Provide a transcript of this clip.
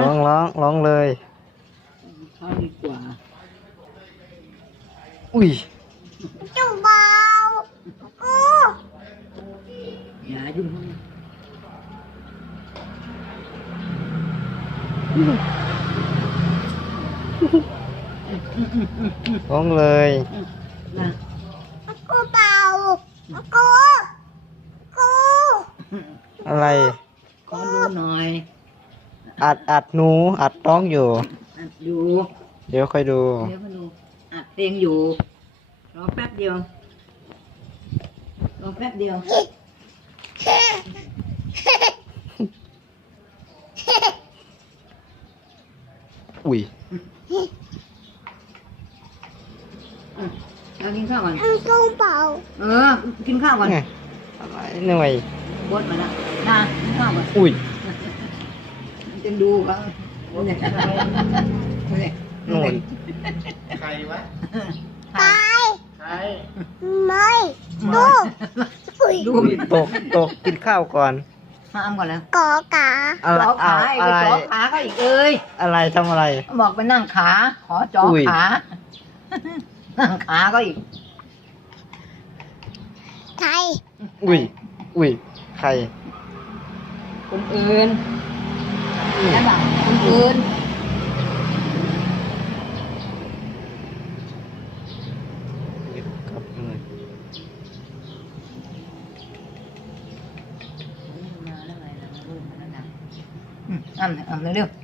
ร้องเลยข้าวดีกว่าอุ้ยจุ่มเบากูอย่ายุ่งร้องเลย นะ กูเบากูกู อะไร ขอดูหน่อย อัดหนูอัดร้องอยู่ ดู เดี๋ยวค่อยดู เดี๋ยวมาดูอัดเพลงอยู่รอแป๊บเดียวรอแป๊บเดียวอุ้ย เรากินข้าวก่อน กูเบา กินข้าวก่อน ไงอะไรเหนื่อย บดมาแล้วนะกินข้าวก่อน อุ้ย จะดูเขาเนี่ย โน่น ใครวะ ตาย ใคร ไม่ดูอุ้ย ดู ตกกินข้าวก่อน มาอ้ำก่อนแล้ว กอกา อะไร จอขา อะไร ไปจอขาเขาอีกเอ้ย อะไรทำอะไร บอกไปนั่งขา ขอจอ อุ้ย ขา นั่งขาก็อีก ไทย อุ้ยใคร คนอื่นนั่นแหละคนอื่น ครับเหนื่อย อ้ำเร็วๆ